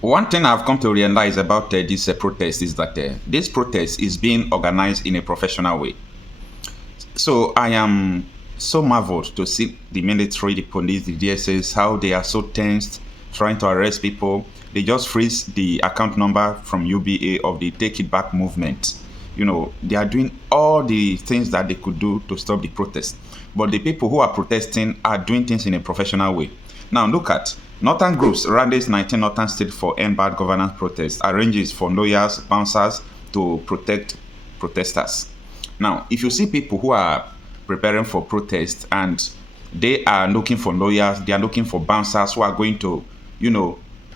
One thing I've come to realize about this protest is that this protest is being organized in a professional way. So I am so marveled to see the military, the police, the DSS, how they are so tensed, trying to arrest people. They just freeze the account number from UBA of the Take It Back movement. They are doing all the things that they could do to stop the protest. But the people who are protesting are doing things in a professional way. Now look at Northern groups, Rallies 19 Northern State for End Bad Governance protests, arranges for lawyers, bouncers to protect protesters. Now, if you see people who are preparing for protest and they are looking for lawyers, they are looking for bouncers who are going to,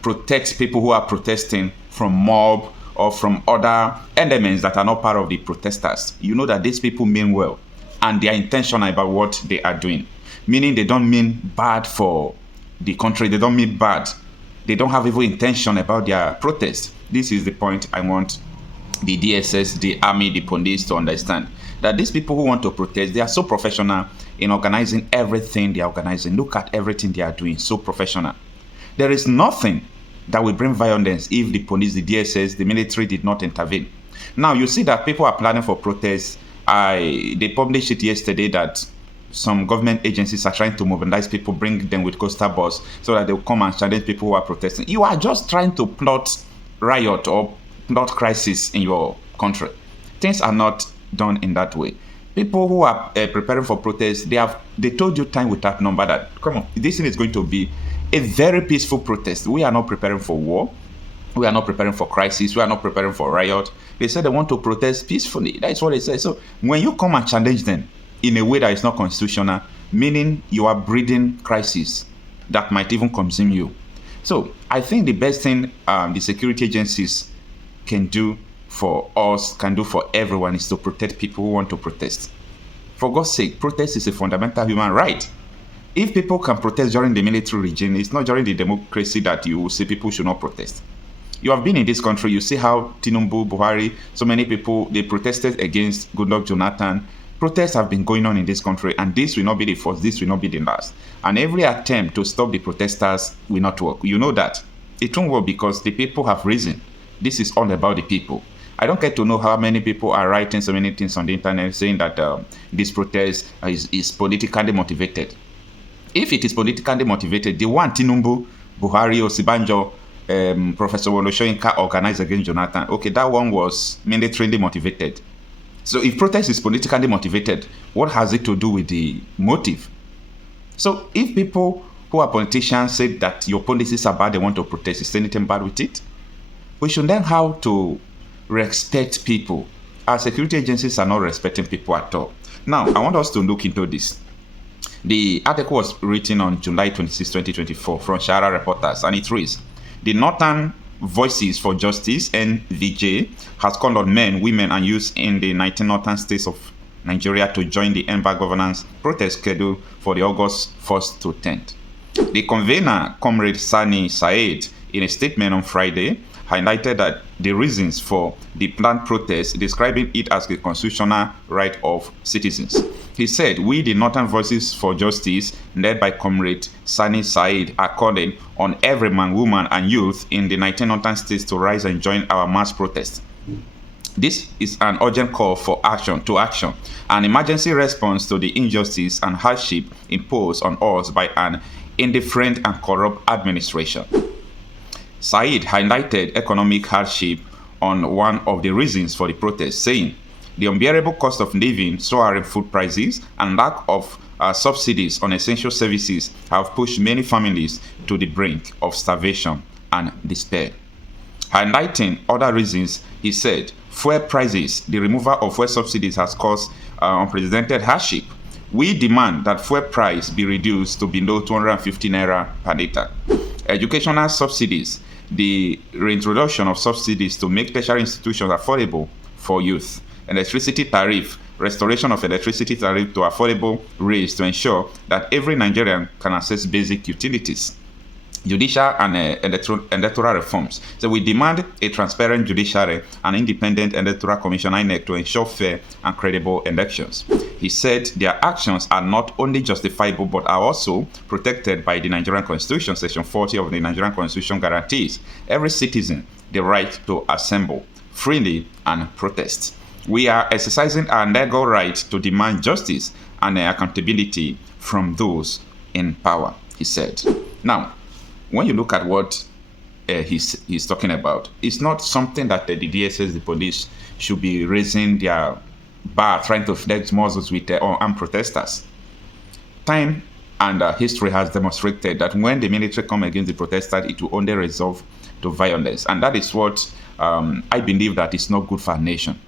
protect people who are protesting from mob or from other elements that are not part of the protesters, you know that these people mean well and they are intentional about what they are doing. Meaning they don't mean bad for the country, they don't mean bad. They don't have evil intention about their protest. This is the point I want the DSS, the army, the police to understand. That these people who want to protest, they are so professional in organizing everything they are organizing. Look at everything they are doing, so professional. There is nothing that will bring violence if the police, the DSS, the military did not intervene. Now you see that people are planning for protests. They published it yesterday that some government agencies are trying to mobilize people, bring them with coastal bus so that they'll come and challenge people who are protesting. You are just trying to plot riot or plot crisis in your country. Things are not done in that way. People who are preparing for protests, they told you time without number that, come on, this thing is going to be a very peaceful protest. We are not preparing for war. We are not preparing for crisis. We are not preparing for riot. They said they want to protest peacefully. That's what they said. So when you come and challenge them in a way that is not constitutional, meaning you are breeding crisis that might even consume you. So I think the best thing the security agencies can do for us, can do for everyone, is to protect people who want to protest. For God's sake, protest is a fundamental human right. If people can protest during the military regime, it's not during the democracy that you will see people should not protest. You have been in this country, you see how Tinubu, Buhari, so many people, they protested against Goodluck Jonathan. Protests have been going on in this country, and this will not be the first, this will not be the last. And every attempt to stop the protesters will not work. You know that. It won't work because the people have risen. This is all about the people. I don't get to know how many people are writing so many things on the internet saying that this protest is politically motivated. If it is politically motivated, the one Tinubu, Buhari, Osibanjo, Professor Woloshoyinka organized against Jonathan, okay, that one was militarily motivated. So if protest is politically motivated, what has it to do with the motive? So if people who are politicians say that your policies are bad, they want to protest, is anything bad with it? We should learn how to respect people. Our security agencies are not respecting people at all. Now, I want us to look into this. The article was written on July 26, 2024 from Shara Reporters, and it reads, the Northern Voices for Justice, NVJ, has called on men, women, and youth in the 19 northern states of Nigeria to join the Ember Governance protest scheduled for the August 1st to 10th. The convener, Comrade Sani Said, in a statement on Friday, highlighted that the reasons for the planned protest, describing it as a constitutional right of citizens. He said, we, the Northern Voices for Justice, led by Comrade Sani Said, are calling on every man, woman, and youth in the 19 northern states to rise and join our mass protest. This is an urgent call for action, an emergency response to the injustice and hardship imposed on us by an indifferent and corrupt administration. Said highlighted economic hardship on one of the reasons for the protest, saying, the unbearable cost of living, soaring food prices, and lack of subsidies on essential services have pushed many families to the brink of starvation and despair. Highlighting other reasons, he said, fuel prices, the removal of fuel subsidies has caused unprecedented hardship. We demand that fuel price be reduced to below 250 naira per litre. Educational subsidies, the reintroduction of subsidies to make tertiary institutions affordable for youth. Electricity tariff, restoration of electricity tariff to affordable rates to ensure that every Nigerian can access basic utilities. judicial and electoral reforms. So we demand a transparent judiciary and independent electoral commission INEC to ensure fair and credible elections. He said their actions are not only justifiable but are also protected by the Nigerian Constitution. Section 40 of the Nigerian Constitution guarantees every citizen the right to assemble freely and protest. We are exercising our legal right to demand justice and accountability from those in power, he said. Now, when you look at what he's talking about, it's not something that the DSS, the police, should be raising their bar, trying to flex muscles with armed protesters. Time and history has demonstrated that when the military come against the protesters, it will only result to violence. And that is what I believe that is not good for a nation.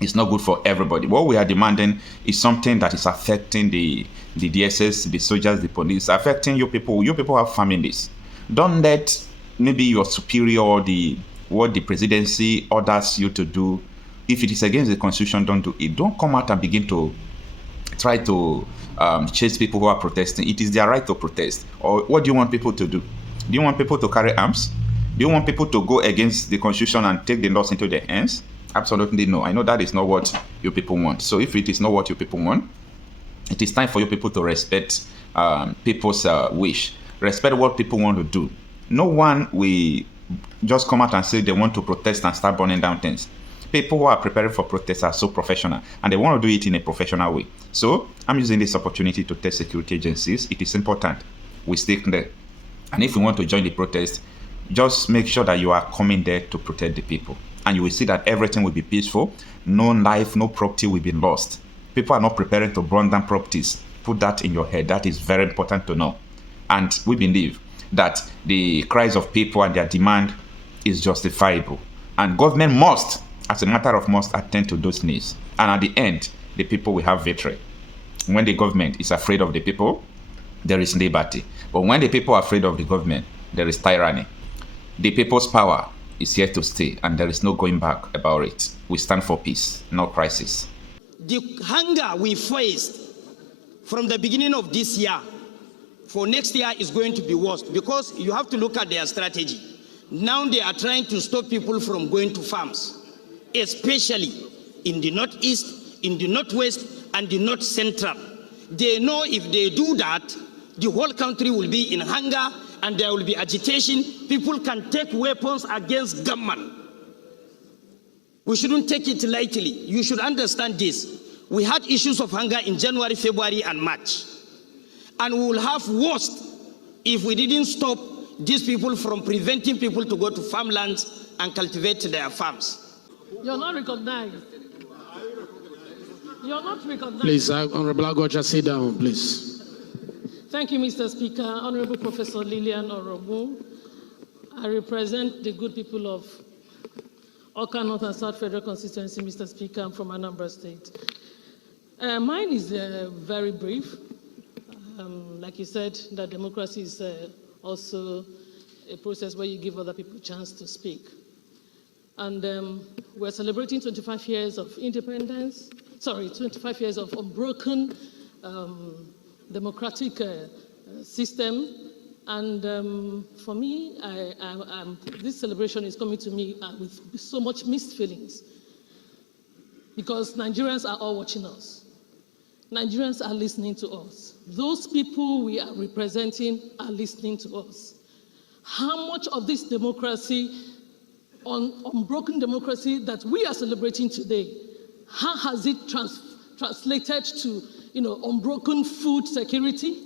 It's not good for everybody. What we are demanding is something that is affecting the DSS, the soldiers, the police, affecting you people. You people have families. Don't let maybe your superior or what the presidency orders you to do. If it is against the constitution, don't do it. Don't come out and begin to try to chase people who are protesting. It is their right to protest. Or what do you want people to do? Do you want people to carry arms? Do you want people to go against the constitution and take the laws into their hands? Absolutely no. I know that is not what you people want. So if it is not what you people want, it is time for you people to respect people's wish. Respect what people want to do. No one will just come out and say they want to protest and start burning down things. People who are preparing for protests are so professional and they want to do it in a professional way. So I'm using this opportunity to tell security agencies it is important we stick there. And if you want to join the protest, just make sure that you are coming there to protect the people. And you will see that everything will be peaceful. No life, no property will be lost. People are not preparing to burn down properties. Put that in your head. That is very important to know. And we believe that the cries of people and their demand is justifiable. And government must, as a matter of must, attend to those needs. And at the end, the people will have victory. When the government is afraid of the people, there is liberty. But when the people are afraid of the government, there is tyranny. The people's power is here to stay, and there is no going back about it. We stand for peace, no crisis. The hunger we faced from the beginning of this year for next year is going to be worse, because you have to look at their strategy. Now they are trying to stop people from going to farms, especially in the northeast, in the northwest, and the north central. They know if they do that, the whole country will be in hunger and there will be agitation. People can take weapons against government. We shouldn't take it lightly. You should understand this. We had issues of hunger in January, February, and March. And we will have worse if we didn't stop these people from preventing people to go to farmlands and cultivate their farms. You're not recognized. You're not recognized. Please, Honorable Okocha, sit down, please. Thank you, Mr. Speaker. Honorable Professor Lillian Orobu. I represent the good people of Oka North and South Federal Constituency, Mr. Speaker. I'm from Anambra State. Mine is very brief. Like you said, that democracy is also a process where you give other people a chance to speak. And we're celebrating 25 years of independence, 25 years of unbroken democratic system. And for me, this celebration is coming to me with so much mixed feelings, because Nigerians are all watching us. Nigerians are listening to us. Those people we are representing are listening to us. How much of this democracy, unbroken democracy that we are celebrating today, how has it translated to, unbroken food security?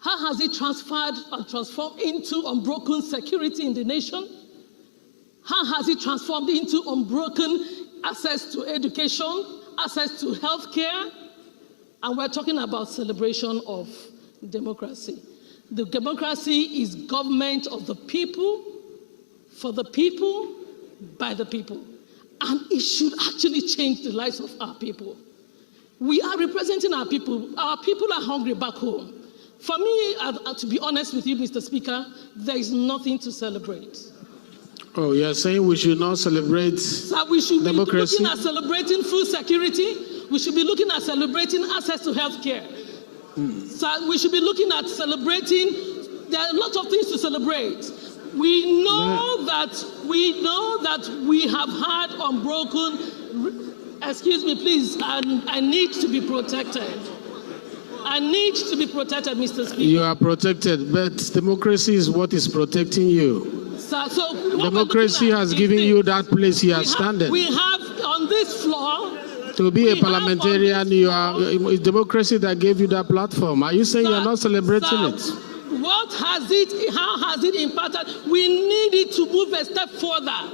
How has it transferred and transformed into unbroken security in the nation? How has it transformed into unbroken access to education, access to healthcare? And we're talking about celebration of democracy. The democracy is government of the people, for the people, by the people. And it should actually change the lives of our people. We are representing our people. Our people are hungry back home. For me, to be honest with you, Mr. Speaker, there is nothing to celebrate. Oh, you're saying we should not celebrate we should democracy? be looking at celebrating food security. We should be looking at celebrating access to health care. So we should be looking at celebrating there are a lot of things to celebrate. We know that we have had unbroken. Excuse me, please. I need to be protected. I need to be protected, Mr. Speaker. You are protected, but democracy is what is protecting you. So Democracy has given you that place you are standing. We have on this floor. To be a parliamentarian, it's democracy that gave you that platform. Are you saying you're not celebrating it? What has it, how has it impacted? We need it to move a step further.